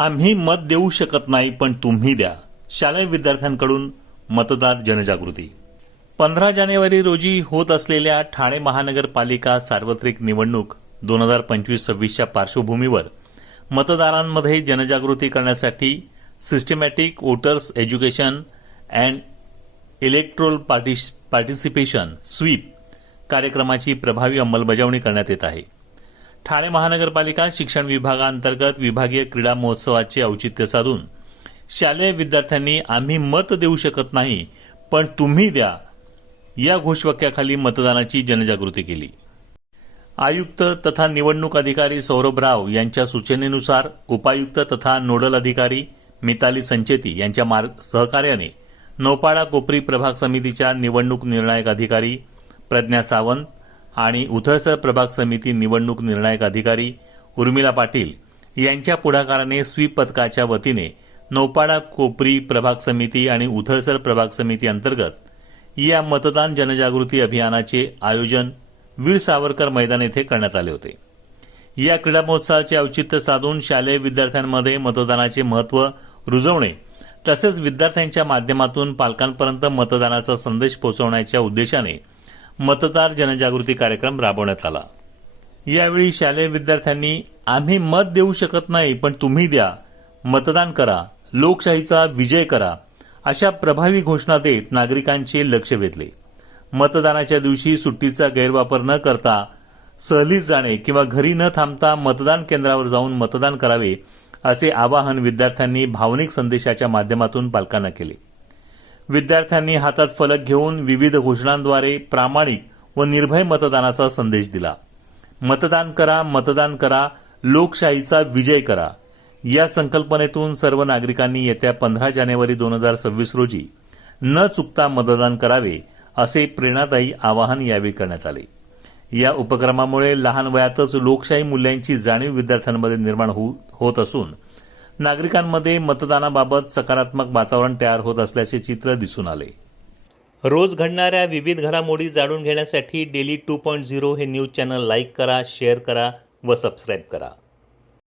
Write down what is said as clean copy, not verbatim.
आम्ही मत देऊ शकत नाही, पण तुम्ही द्या. शालेय विद्यार्थ्यांकडून मतदार जनजागृती. 15 जानेवारी रोजी होत असलेल्या ठाणे महानगरपालिका सार्वत्रिक निवडणूक 2025-26च्या पार्श्वभूमीवर मतदारांमध्ये जनजागृती करण्यासाठी systematic voters education and electoral participation sweep कार्यक्रमाची प्रभावी अंमलबजावणी करण्यात येत आहे. ठाणे महानगरपालिका शिक्षण विभागांतर्गत विभागीय क्रीडा महोत्सवाचे औचित्य साधून शालेय विद्यार्थ्यांनी आम्ही मत देऊ शकत नाही, पण तुम्ही द्या या घोषवाक्याखाली मतदानाची जनजागृती केली. आयुक्त तथा निवडणूक अधिकारी सौरभ राव यांच्या सूचनेनुसार उपायुक्त तथा नोडल अधिकारी मिताली संचेती यांच्या सहकार्याने नौपाडा कोपरी प्रभाग समितीच्या निवडणूक निर्णायक अधिकारी प्रज्ञा सावंत आणि उथळसर प्रभाग समिती निवडणूक निर्णायक अधिकारी उर्मिला पाटील यांच्या पुढाकाराने स्वीप पथकाच्या वतीने नौपाडा कोपरी प्रभाग समिती आणि उथळसर प्रभाग समिती अंतर्गत या मतदान जनजागृती अभियानाचे आयोजन वीर सावरकर मैदान येथे करण्यात आले होते. या क्रीडा महोत्सवाचे औचित्य साधून शालेय विद्यार्थ्यांमध्ये मतदानाचे महत्त्व रुजवणे तसेच विद्यार्थ्यांच्या माध्यमातून पालकांपर्यंत मतदानाचा संदेश पोहोचवण्याच्या उद्देशाने मतदार जनजागृती कार्यक्रम राबवण्यात आला. यावेळी शालेय विद्यार्थ्यांनी आम्ही मत देऊ शकत नाही, पण तुम्ही द्या, मतदान करा, लोकशाहीचा विजय करा अशा प्रभावी घोषणा देत नागरिकांचे लक्ष वेधले. मतदानाच्या दिवशी सुट्टीचा गैरवापर न करता सहलीस जाणे किंवा घरी न थांबता मतदान केंद्रावर जाऊन मतदान करावे असे आवाहन विद्यार्थ्यांनी भावनिक संदेशाच्या माध्यमातून पालकांना केले. विद्यार्थ्यांनी हातात फलक घेऊन विविध घोषणांद्वारे प्रामाणिक व निर्भय मतदानाचा संदेश दिला. मतदान करा, मतदान करा, लोकशाहीचा विजय करा या संकल्पनेतून सर्व नागरिकांनी येत्या 15 जानेवारी 2026 रोजी न चुकता मतदान करावे असे प्रेरणादायी आवाहन यावेळी करण्यात आले. या उपक्रमामुळे लहान वयातच लोकशाही मूल्यांची जाणीव विद्यार्थ्यांमध्ये निर्माण होत असून नागरिकांमध्ये मतदानाबाबत सकारात्मक वातावरण तयार होत असल्याचे चित्र दिसून आले. रोज घडणाऱ्या विविध घडामोडी जाणून घेण्यासाठी डेली 2.0 हे न्यूज चॅनल लाईक करा, शेअर करा व सबस्क्राईब करा.